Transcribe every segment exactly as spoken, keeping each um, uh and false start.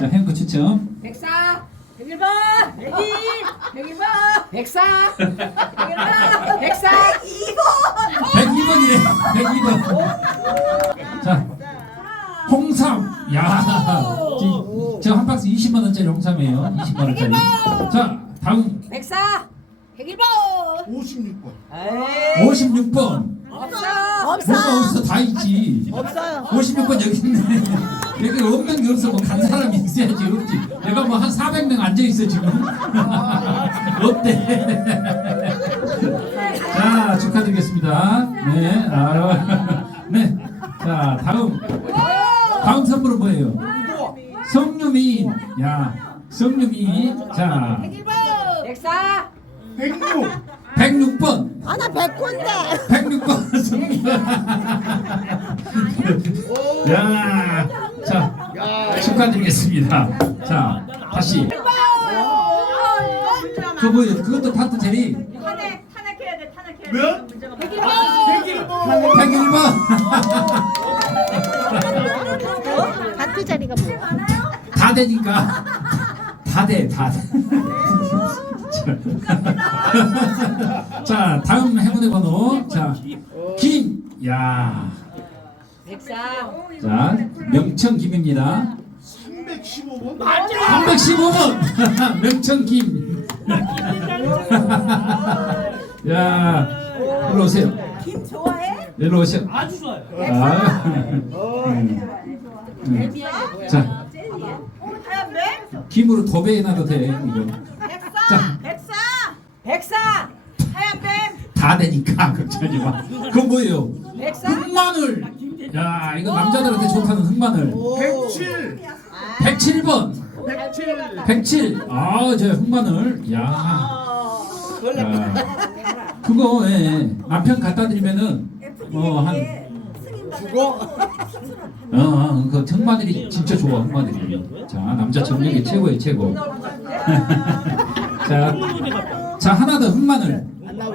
자, 행거 추첨. 백사, 백일 번, 백이, 백일 번, 백사, 백일 번, 백사, 이 번. 백이 번이래. 백이 번. 자, 홍삼. 야, 저 한 박스 이십만 원짜리 홍삼이에요. 이십만 원짜리. 자, 다음 백사, 백일 번. 오십육 번. 에이, 오십육 번. 없어. 뭐가 어디서 다 있지. 없어요. 오십육 번 여기 있네. 여기 없는 게 없어. 뭐 간 사람이 있어야지. 없지. 내가 뭐 한 사백 명 앉아 있어 지금. 어때? 자, 축하드리겠습니다. 네, 아, 네. 자, 다음 다음 선물은 뭐예요? 성유미. 야, 성유미. 자, 백사, 백육. 백육 번. 아, 나 백구인데. 백육 번 성유미. 야, 자, 축하드리겠습니다. 자, 다시. 그 뭐예요? 그것도 타투 제리. 탄핵 탄핵해야 돼 탄핵해야 돼. 몇? 문제가 백일 많아. 번. 백일 번. 다트 자리가 뭐야? 다 되니까. 다 돼, 다 돼. 자, 다음 행운의 번호. 자, 김. 야. 백사, 자, 명청 김입니다. 삼백십오 번. 삼백십오 번. 명청 김. 야, 일로 오세요. 김 좋아해? 일로 오세요. 아주 좋아요. 아. 음. 음. 자, 하얀 배? 김으로 도배해놔도 돼. 이거. 백사 자. 백사 백사, 하얀 뱀. 다 되니까 걱정하지 마. 그건 뭐예요? 백사, 흑마늘. 야, 이거 남자들한테 좋다는 흑마늘. 백칠. 백칠 번. 백칠. 백칠. 아, 저 흑마늘. 야. 야. 그거 예. 남편 갖다 드리면은 어한 죽어. 어, 어, 그 흑마늘이 진짜 좋아. 흑마늘이. 자, 남자 정력이 최고예요, 최고. 자, 자 하나 더 흑마늘.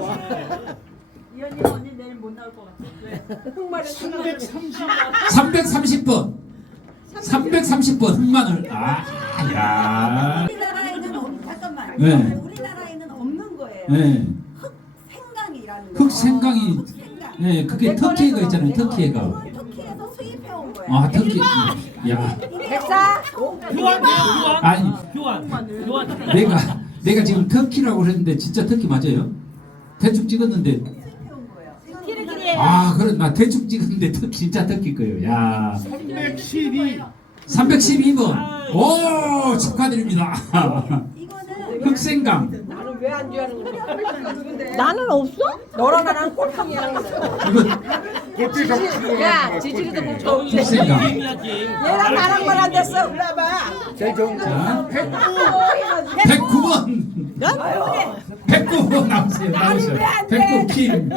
이 언니 언니 내일 못 나올 것 같아. 왜? 삼백삼십. 삼백삼십 번. 삼백삼십 번 흑마늘. 아, 야. 우리나라에는 없, 잠깐만. 네. 우리나라에는 없는 거예요. 네. 흑생강이라는 거. 흑생강이. 흑생강. 네, 그게 터키애가 있잖아요, 터키애가. 그건 터키에서 수입해 온 거야. 아, 터키. 야. 백사, 교환, 교환, 아니, 교환, 교환. 내가 내가 지금 터키라고 그랬는데 진짜 터키 맞아요? 대충 찍었는데. 수입해 온 거예요. 이건 키리키리. 아, 그래 나 대충 찍었는데 터키 진짜 터키 거예요. 야. 삼백십이. 삼백십이 번. 오, 축하드립니다. 이거는 흑생강. 나는 왜 안 좋아하는 거야? 나는 없어? 너랑 나랑 꼴통이랑 있어. 이거 야, 지지리도 못 쳐. 흑생강. 얘랑 나랑만 안 됐어. 올라봐. 자, 백구 번. 백구 번 나오세요. 나오세요. 백구 김.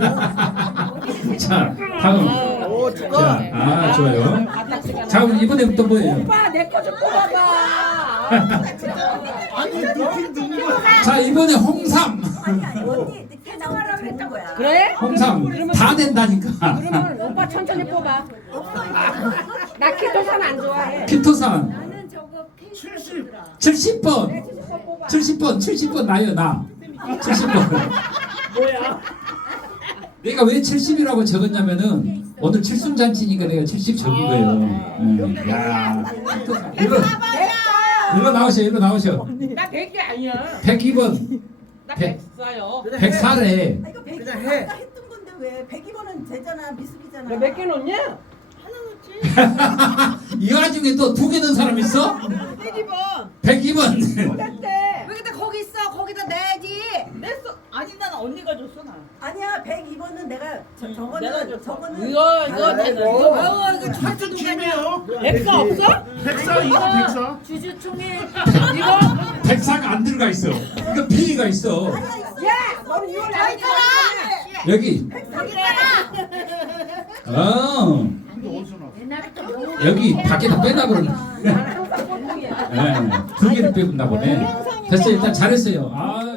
자, 다음. 자, 아, 좋아요. 자, 그럼 이번에부터 뭐예요? 오빠 내 거 좀 뽑아봐. 아니 느낌 드는 거야. 자, 이번에 홍삼. 언니 늦게 나오라 그랬던 거야. 그래? 홍삼 다 된다니까. 그러면 오빠 천천히 뽑아. 나 키토산 안 좋아해. 키토산 나는 저거 칠십. 칠십 번. 칠십 번, 칠십 번 나요, 나. 칠십 번. 뭐야? 내가 왜 칠십이라고 적었냐면은 오늘 칠순잔치니까 내가 칠십 적은 거예요. 음, 야. 키토산. 일로, 일로 나오셔, 일로 나오셔. 나 백이 아니야. 백이 번. 나 백- 백사요. 백사래. 아, 이거 백이 아까 했던 건데 왜 백이 번은 되잖아 미숙이잖아. 너 몇 개 넣냐? 이 와중에 또 두 개 넣은 사람 있어? 백이 번. 백이 번. 됐대. 왜 근데 거기 있어? 거기다 내야지. 냈어. 아니 난 언니가 줬어 나. 아니야 백이 번은 내가 저, 저거는 내가 줬어. 저거는 이거 이거 아이고. 이거 어 이거 철수 김이요. 백사 없어? 백사 이거 백사. 주주총회 이거 백사가 안 들어가 있어. 이거 B가 있어. 야 너는 이거 나 있잖아. 여기. 어. 근데 어디서 나왔어? 여기 밖에다 빼나 그러네. 나는 항상 꼴통이야. 네, 두 개를 빼나 보네. 됐어, 일단 잘했어요. 아.